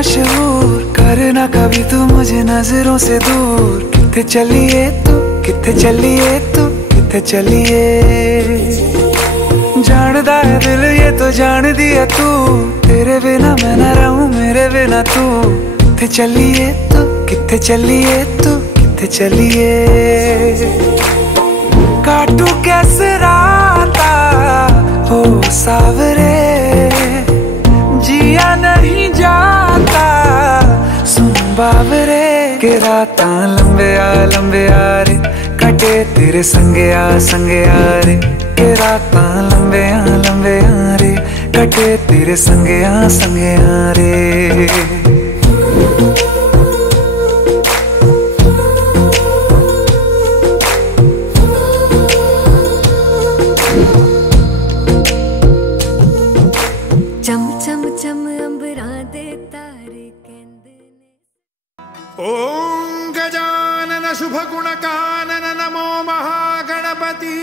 मशहूर, करना कभी तू मुझे नजरों से दूर। किथे चलिए तू, किथे चलिए तू, किथे चलिए। जानदा है दिल ये तो जान दिया तू, तेरे बिना मैं न रहूं मेरे बिना तू। किथे चलिए तू, किथे चलिए तू, किथे चलिए। काटू कैसे राता हो सावरे, जिया नहीं जाता सुन बाबरे। के राता लंबे आ रे, कटे तेरे संगे आ रे। के राता लंबे आ रे, कटे तेरे संगे आ रे। ओम गजानन शुभ गुणकानन नमो महागणपति।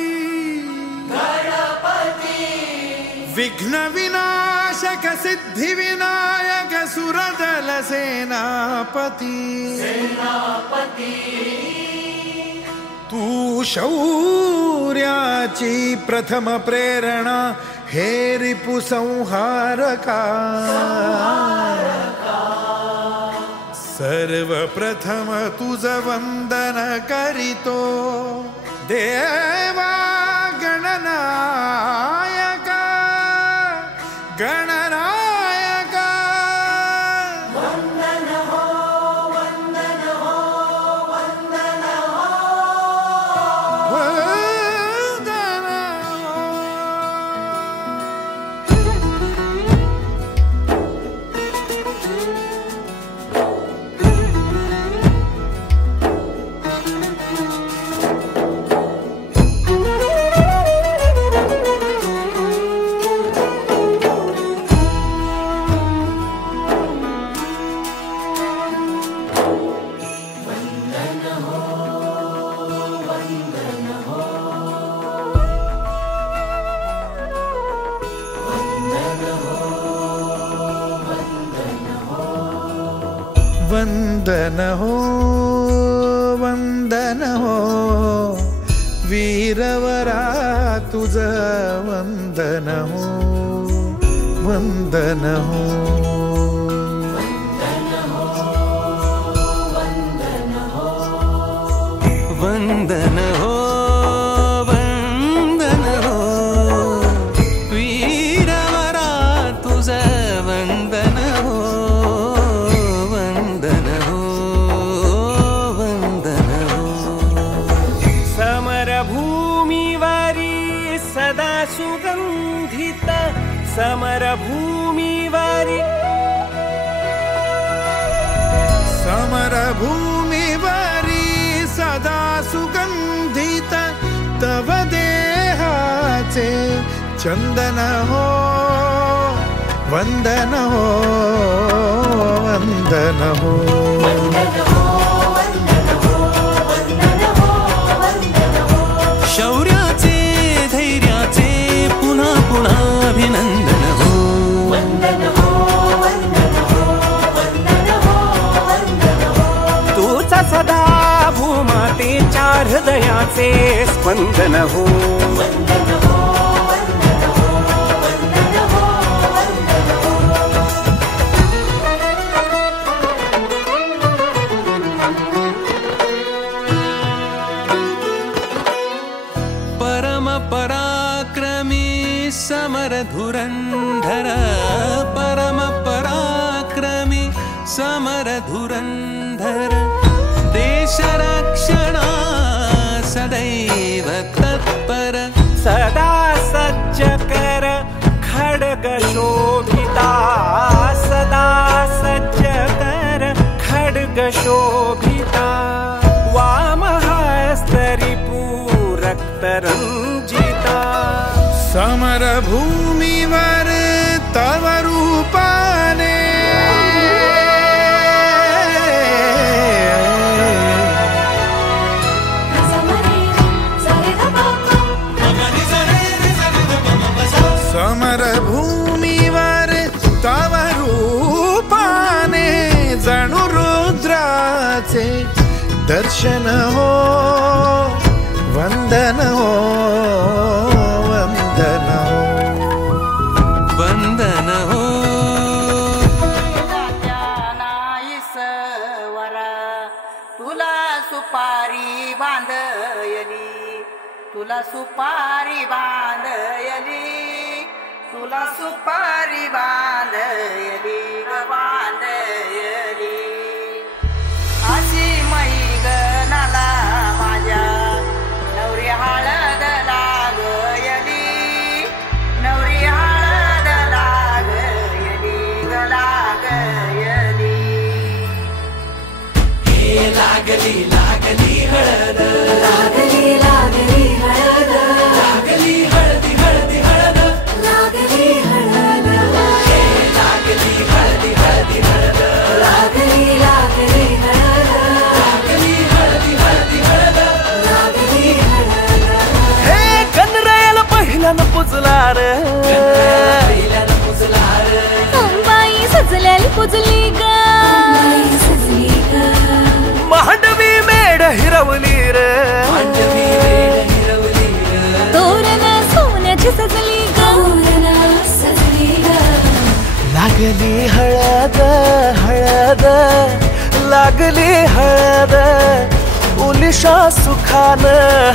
विघ्न विनाशक सिद्धि विनायक सुरदल सेनापति। तू शौर्याची प्रथम प्रेरणा, हे रिपु संहारका। सर्वप्रथम तुझ वंदन करितो, देवा गणनायका गणनायका। वंदन हो वंदन हो वंदन हो वंदन हो। वंदन हो वंदन हो वीरवरा तुझ वंदन हो वंदन हो। वंदन हो वंदन हो वीरवरा तुझ वंदन हो वंदन हो वंदन हो। समरभूमिवारी सदा सुगंधित, समरभूमिवारी समरभूमिवारी सदा सुगंधित, तव देहाचे चंदन हो वंदन हो वंदन हो। शौर्याचे धैर्याचे पुन्हा पुन्हा अभिनंदन हो। तुझा सदा भूमातेच्या हृदयाचे स्पंदन हो। परम पराक्रमी समर धुरंधर, परम पराक्रमी समर धुरंधर, देश रक्षणा सदैव तत्पर, सदा सज्ज कर खड्ग शोभिता, सदा सज्ज कर खड्ग शोभिता। वामहस्तरि रक्तरंजिता, समरभूमिवर तव रूपाने समरभूमिवर तव रूपाने तुझे दर्शन हो वंदन हो वंदन हो वंदन हो तुला सुपारी बांधयली तुला सुपारी बांधयली तुला सुपारी बांधयली बांधयली अशी मैगनाला माझ्या नवरी हळद लागयली नवरी हळद लागयली लागयली हे लागली लागली हळद लागली लागली हळद लागली हळदी हळदी हळद लागली हळद हे लागली हळदी हळदी हळद लागली लागली हळद लागली हळदी हळदी हळद लागली हळद हे कनरायाला पहिल्यानं पुजला रे पहिल्यानं पुजला रे अंबाई सजल्याली पुजली ग सजली ग मांडवी मेढ हिरवली रे मांडवी मेढ हिरवली रे तोरण सोन्याची सजली ग तोरण सजली ग लागली हळद हळद लागली हळद उलिशा सुखान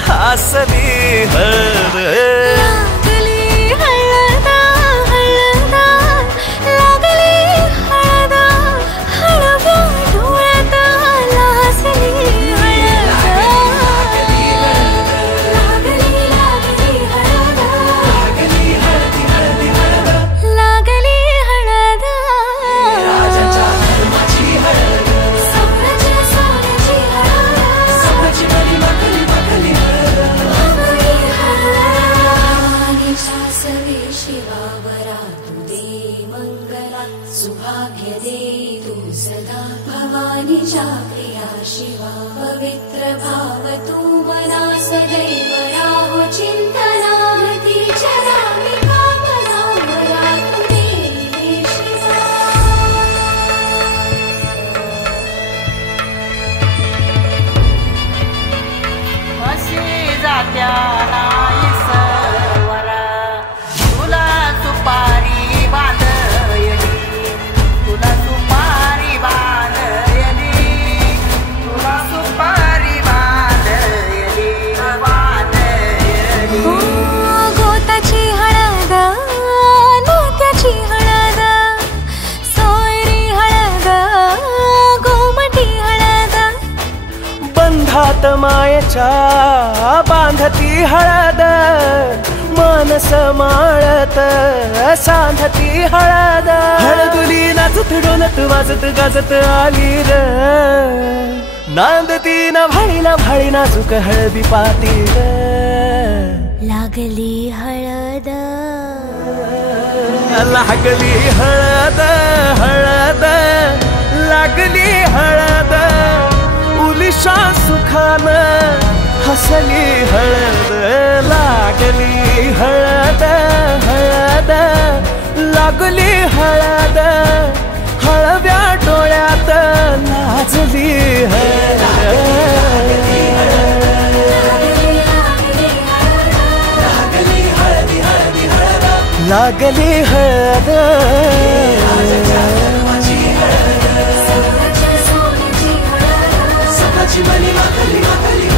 हसली हळद लागली हळद हळद लागली हळद हळव्या डोळ्यात लाजली हळद लागली लागली हळद लागली हळदी हळदी हळद लागली हळद राजाच्या धर्माची हळद सोन्याची सोन्याची हळद सोन्याची मणी मखली मखली हळद लागली हळद सासवे शिवावरा तू दे मंगला सुभाग्य दे तू सदा भवानीच्या प्रिया शिवा पवित्र भाव तू मना सदैव राहो चिंतना तिच्या रामी कामना मला तू दे शिवा अशी जात्या नाही सवरा तुला सुपारी बांधयली तुला सुपारी बांधयली तुला सुपारी बांधयली बांधयली गोताची हळद नात्याची हळद सोयरी हळद गोमटी हळद बंधात मायेच्या बांधती हळद मानस माळत सांधती हळद हळदुली नाचत डोलत वाजत गाजत आली र नांदती न भाळी नाजूक हळदी पाती र लागली हळद लागली हळद हळद लागली हळद उलिशा सुखान हसली हळद लागली हळद हळद लागली हळद हळव्या डोळ्यात लाजली हळद लागली हळद सोन्याची मणी मखली मखली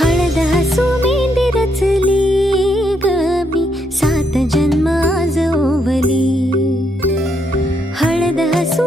हळद हसू मेंढी रचली ग मी 7 जन्म आज ओवली हळद हसू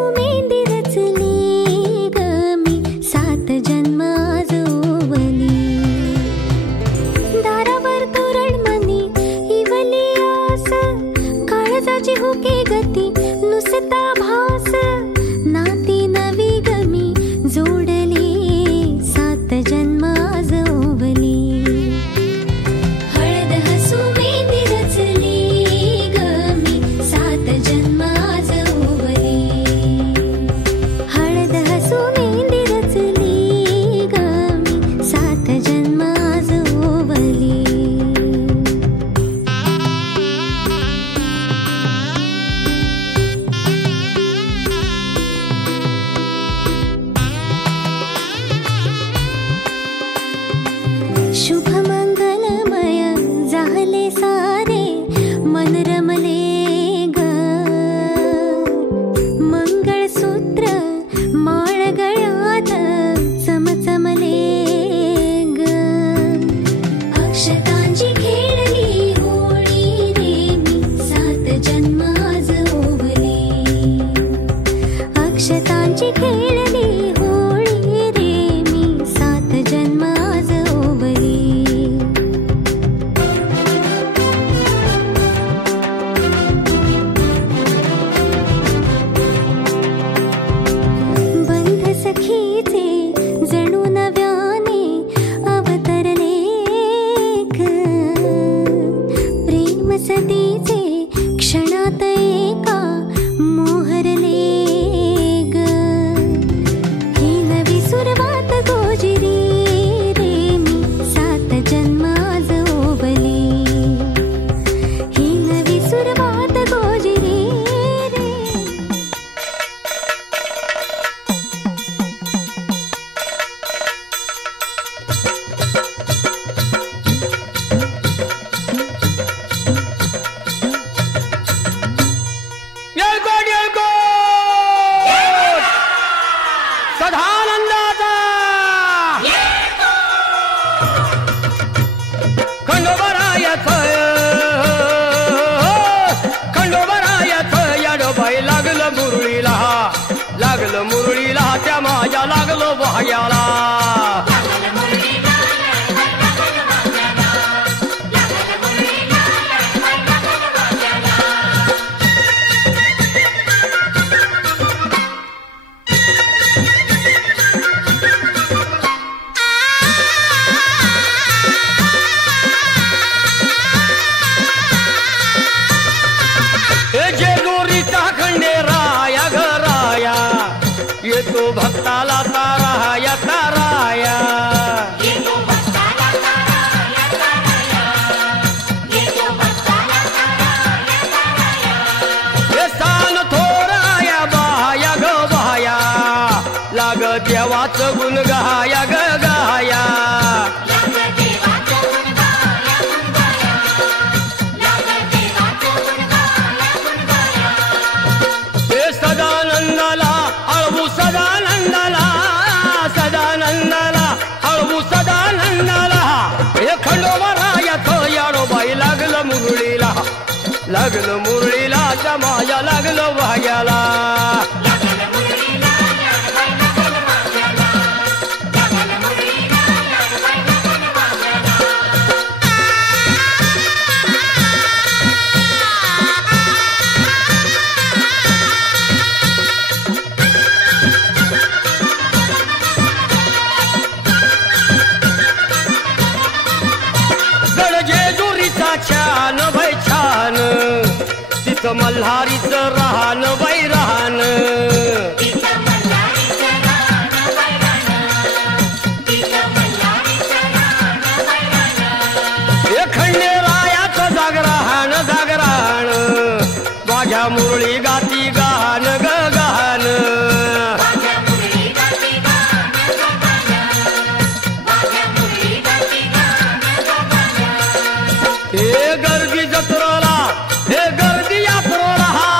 ममतांची खेळली होळी रे मी 7 जन्म आज ओवली बंध सखीचे जणू नव्याने अवतरले प्रेम सतीचे क्षणात एका मोहरले ग ही नवी सुरवात गोजिरी रे मी 7 जन्म आज ओवली ही नवी सुरवात गोजिरी रे येळकोट येळकोट सदानंदाचा खंडोबरायाचं याडोबाई लागलं मुरळीला त्या माझ्या लागलो भाग्याला जेजुरीचा खंडेराया घराया येतो भक्ताला ताराया ताराया हे सान थोराया बाया ग बाया लाग देवाचं गुण गाया ग गाया सदानंदाला हळवू सदानंदाला हळवू सदानंदाला हे खंडोबरायाचं याडोबाई लागलं मुरळीला त्या माझ्या लागलं भाग्याला छान बाई छान तिथं मल्हारीचं राहन बाई राहन हे खंडेरायाचं जागरण माझ्या मुरळी गाती गान ग गान हे गर्दी जत्रोला हे गर्दी यात्रोला हा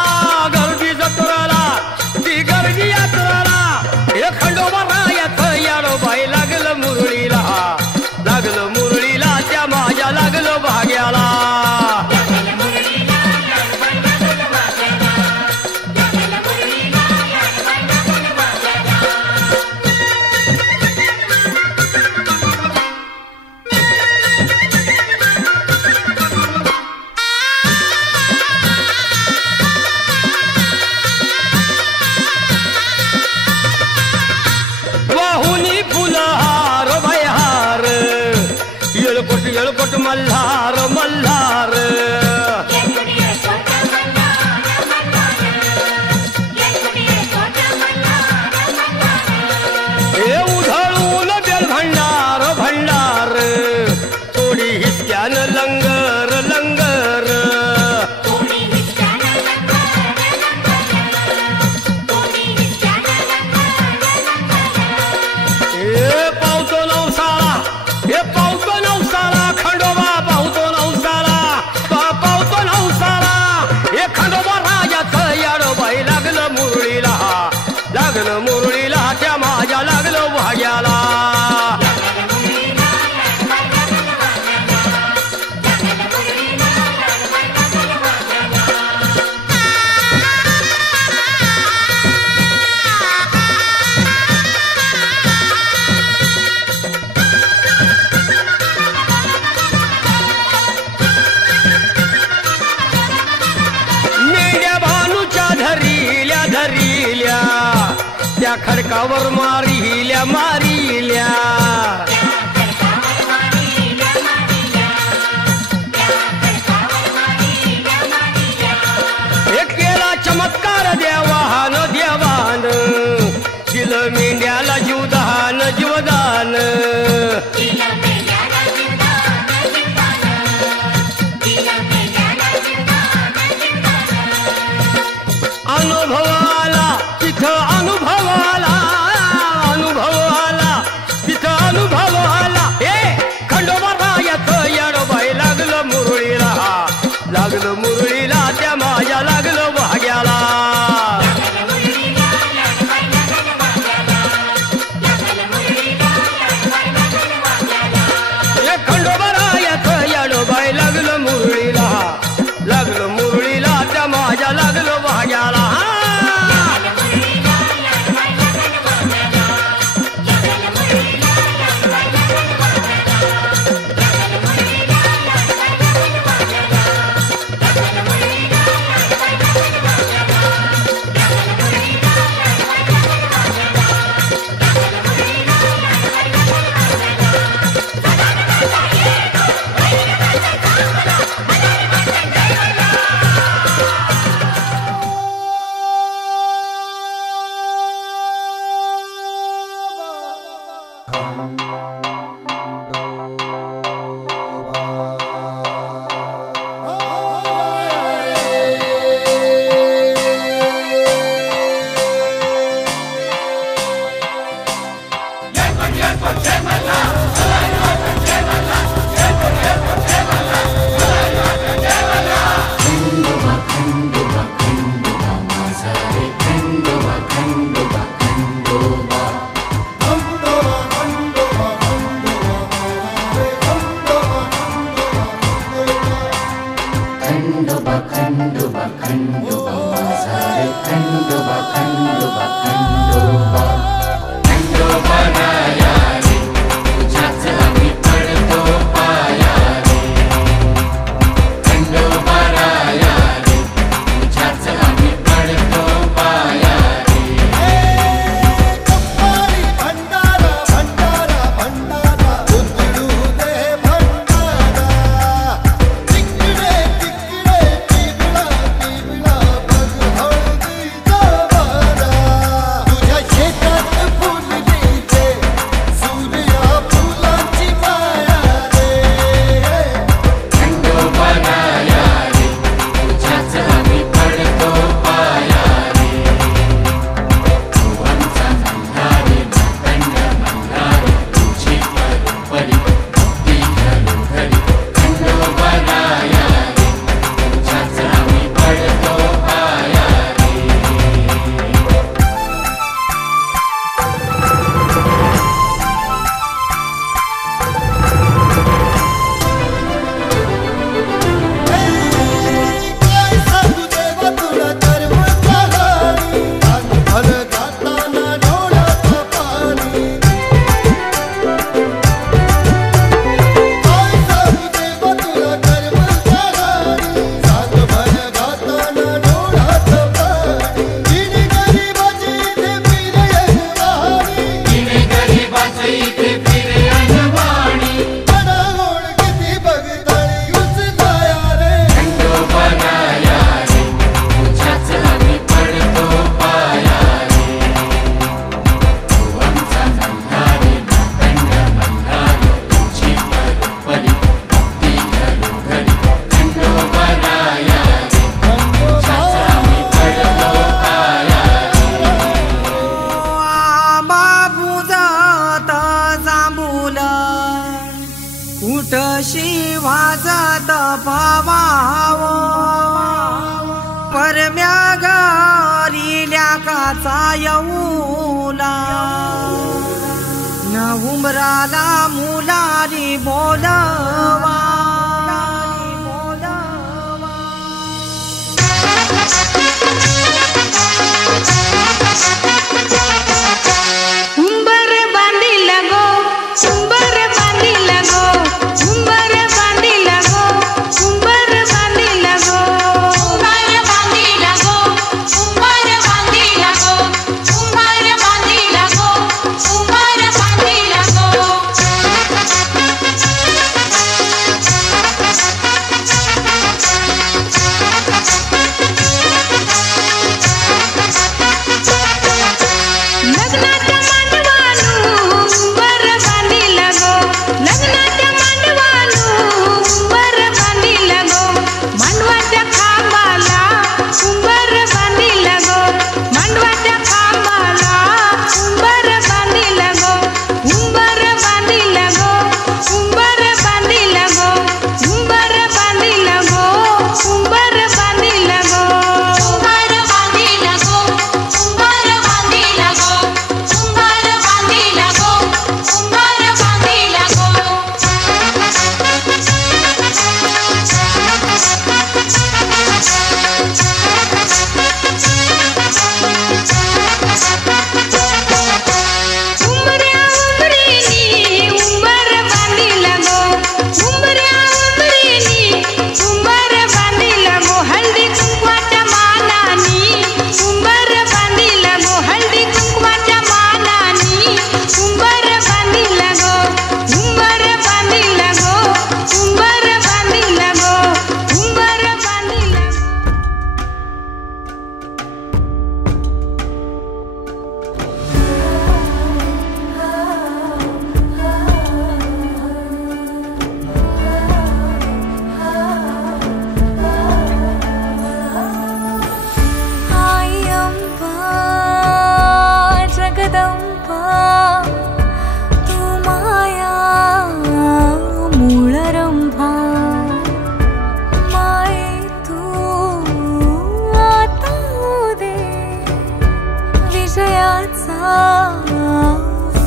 त्या खडकावर मारिल्या मारिल्या एक केला चमत्कार देवान देवान दिलं मेंढ्याला जीवदान जीवदान अनुभवाला तिथं अनुभवाला अनुभवाला तिथं अनुभवाला ए खंडोबा रायाचं येडोबाई लागलं मुरळीला लागलं मुरळीला त्या माझ्या लागलं भाग्याला ए खंडोबा रायाचं येडोबाई लागलं मुरळीला लागलं मुरळीला त्या माझ्या लागलं भाग्याला येऊला न उमराला मुलारी बोलवा उंबर बांधी लगो उंबर बांधी लगो उंबर बांधी लगो उंबर बांधी लगो उंबर बांधी लगो उंबर बांधी लगो उंबर बांधी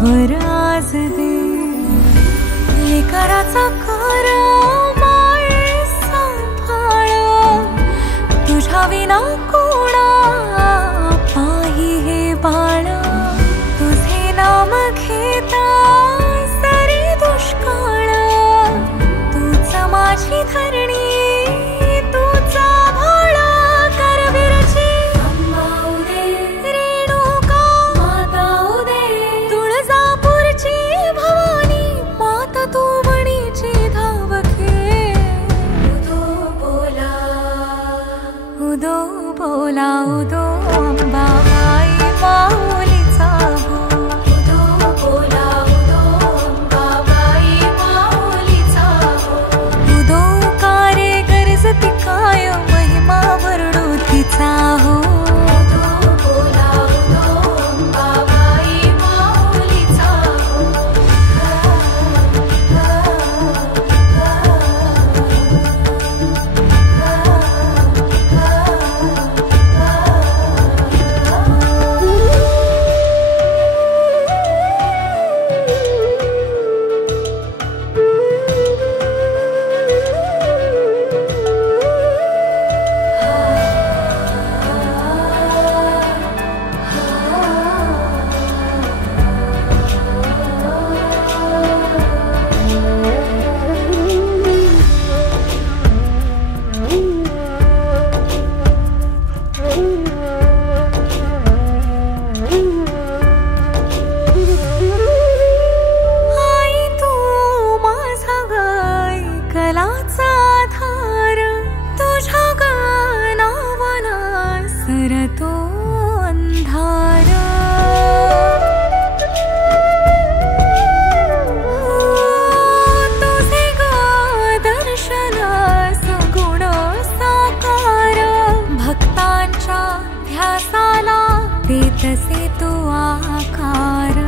वराज दे लेकराचा कर माये सांभाळ तुझ्या विना कोणा पाही हे बाळ तुझे नाम घेता सारी दुष्काळ तूच माझी धरणी तुझा भाळ करवीरची अंबा उदे रेणुका माता उदे तुळजापूरची भवानी माता तू वणीची धावखे उदो बोला उदो अंबाबाई माऊलीचा हो उदो बोला अंबाबाई माऊलीचा हो उदो कार्य गरजती काय महिमा वर्णो तिचा हो उदो बोला अंबाबाई माऊलीचा हो आई तू माझा गाय कलाचा आधार तुझ्या गानावाना सरतो अंधार तुझे गा दर्शन सगुण साकार भक्तांच्या ध्यासाला देतसे तू आकार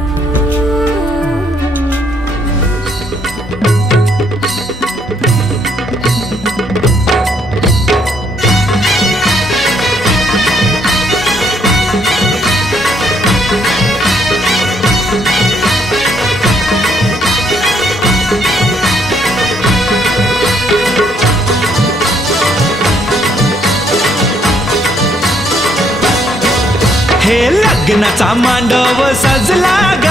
हे लग्नाचा मांडव सजला ग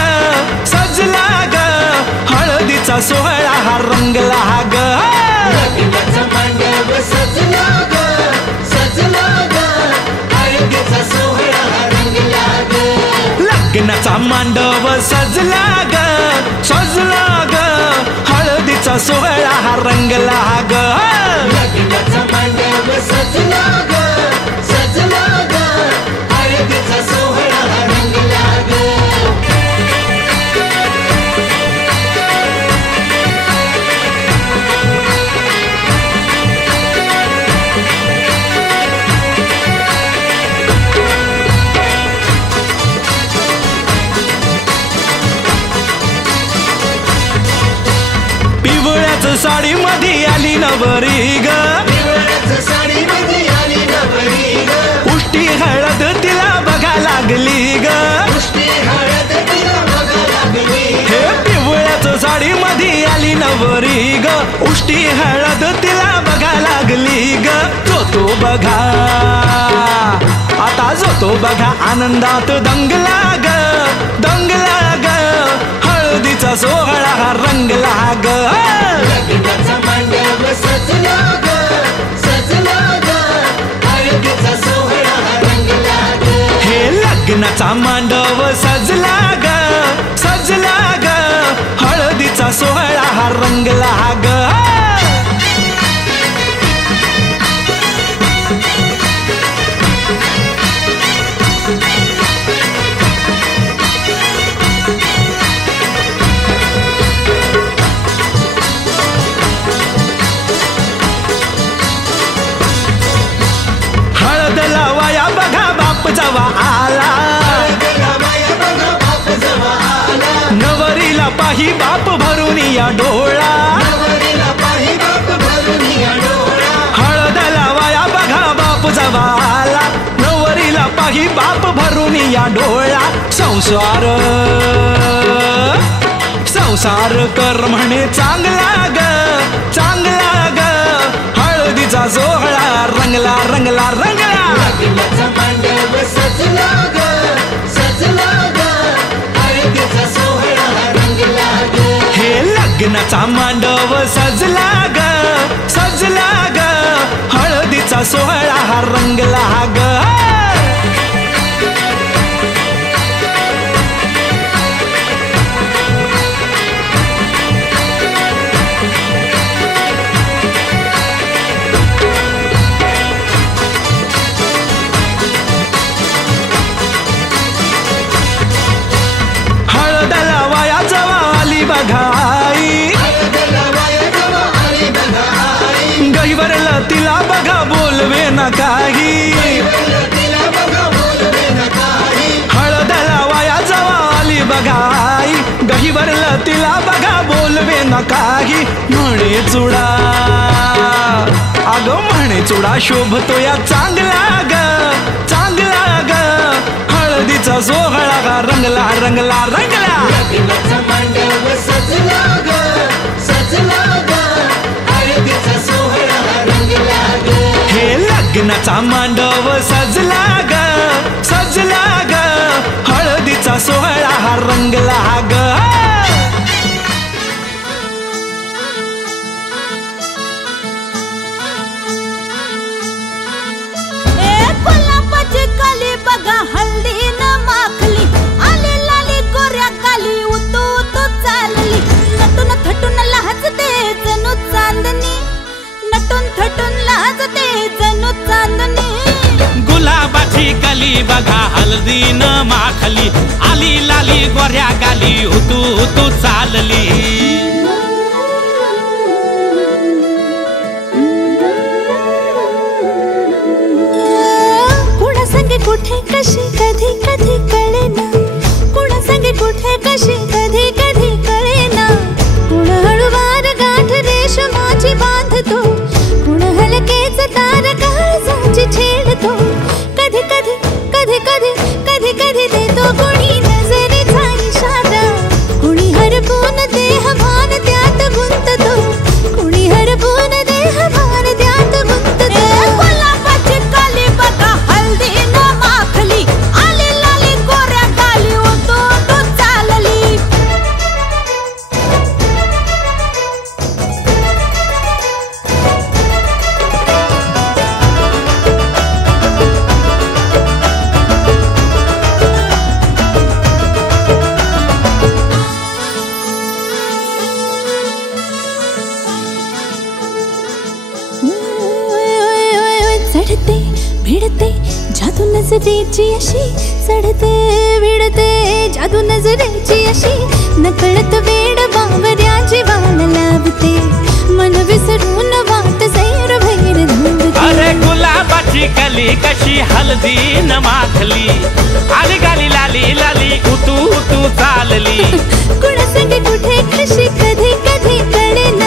हळदीचा सोहळा हा रंगला ग लग्नाचा मांडव सजला ग हळदीचा सोहळा हा रंगला ग लग्नाचा मांडव सजला ग हळदीचा सोहळा हा रंगला ग लग्नाचा मांडव सजला ग हळदीचा सोहळा हा रंगला ग पिवळ्याच साडी मध्ये आली नवरी ग, उष्टी हळद तिला बघा लागली ग, हे पिवळ्याच साडी मध्ये आली नवरी ग, उष्टी हळद तिला बघा लागली ग. जो बघा आता जो बघा आनंदात दंगला ग, दंगला ग, हळदीचा सोहळा हा रंगला ग. लग्नाचा मांडव सजला ग, सजला ग, हळदीचा सोहळा हा रंगला ग. हे लग्नाचा मांडव सजला ग, सजला ग, हळदीचा सोहळा हा रंगला ग. हळद लावाया बघा बाप जवा आला, नवरीला पाही बाप भरून या डोळा, हळद लावाया बघा बाप जवा आला, नवरीला पाही बाप भरून या डोळा. संसार संसार कर म्हणे चांगला ग, चांगला ग, हळदीचा सोहळा रंगला रंगला रंगला. लग्नाचा मांडव सजला ग, सजला ग, हळदीचा सोहळा हा रंगला ग. हे लग्नाचा मांडव सजला ग, सजला ग, हळदीचा सोहळा हा रंगला ग. हळद लावाया जवा आली बघाई, गहिवरला तिला बघा बोलवे न काही, हळद लावाया जवा आली बघाई, गहिवरला तिला बघा बोलवे न काही. म्हणे चुडा अगं म्हणे चुडा शोभतो या चांगला ग, चांगला ग, हळदीचा सोहळा का रंगला रंगला रंगला. लग्नाचा मांडव सजला ग, सजला ग, हळदीचा सोहळा हा रंगला ग. हे लग्नाचा मांडव सजला ग, सजला ग, हळदीचा सोहळा हा रंगला ग. गुलाबाची कली बघा हल्दी न माखली, आली लाली गोऱ्या काली उतू उतू चालली, नटून थटून लाजते जणू चांदणी, नटून थटून लाजते जणू चांदणी. गुलाबाची कली बघा हल्दी न माखली, आली लाली गोऱ्या गाली उतू उतू चालली. कुठे कशी कधी कधी कळेना, कुणा संगे कुठे कशी कधी कधी कळेना, कुण हळूवार गाठ रेशमाची बांधतो, कुण हलकेच तार काळजाची छेडतो, कधी कधी कधी कधी कधी कधी देतो कुणी नजरेचा इशारा, कुणी हरपून देह भान त्यात गुंततो, कुणी हरपून देह भान त्यात गुंततो. गुलाबाची कली बघा हल्दी न माखली, आली लाली गोऱ्या गाली उतू उतू चालली. चढते भिडते जादू नजरेची अशी, चढते भिडते जादू नजरेची अशी, नकळत वेड बावऱ्याची वाण लावते, मन विसरून वाट सैर भैर धुंदते. अरे गुलाबाची कली कशी हल्दी न माखली, आली गाली लाली लाली उतू उतू चालली. कुणा संगे कुठे कशी कधी कधी कळेना,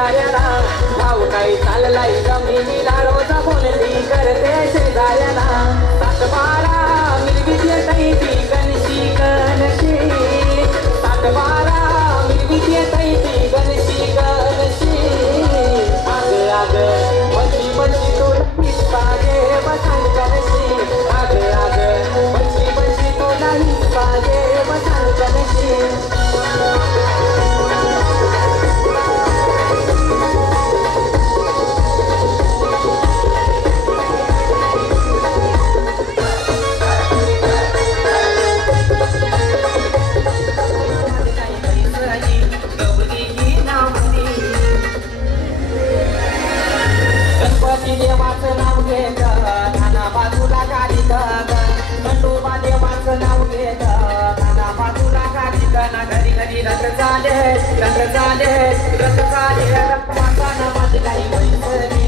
शेजाऱ्याला भाऊ काही चाललाय जमिनीला रोज बोलली करते शेजाऱ्याला 7-12 मिरवीत येतैती गणशी गणशी 7-12 मिरवीत येतैती गणशी गणशी आग आग मच्छी मच्छी तुला पाजे बसान गणशी आग आग मच्छी मच्छी तुला पाजे बसान गणशी गणपती देवाचं नाव घेत नाना बाजूला गाडीत खंडोबा देवाचं नाव घेत नाना बाजूला गाडीत ना घरी घरी रथ चाले रथ चाले रथ चाले रथ वाचाना माझी काही वैसरी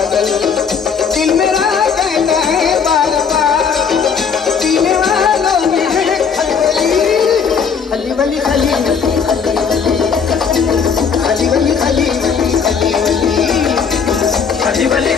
पागल दिल मेरा कहता है बार बार पीने वालों में है खलबली खली वली खली वली खली वली खली वली खली वली खली वली खली वली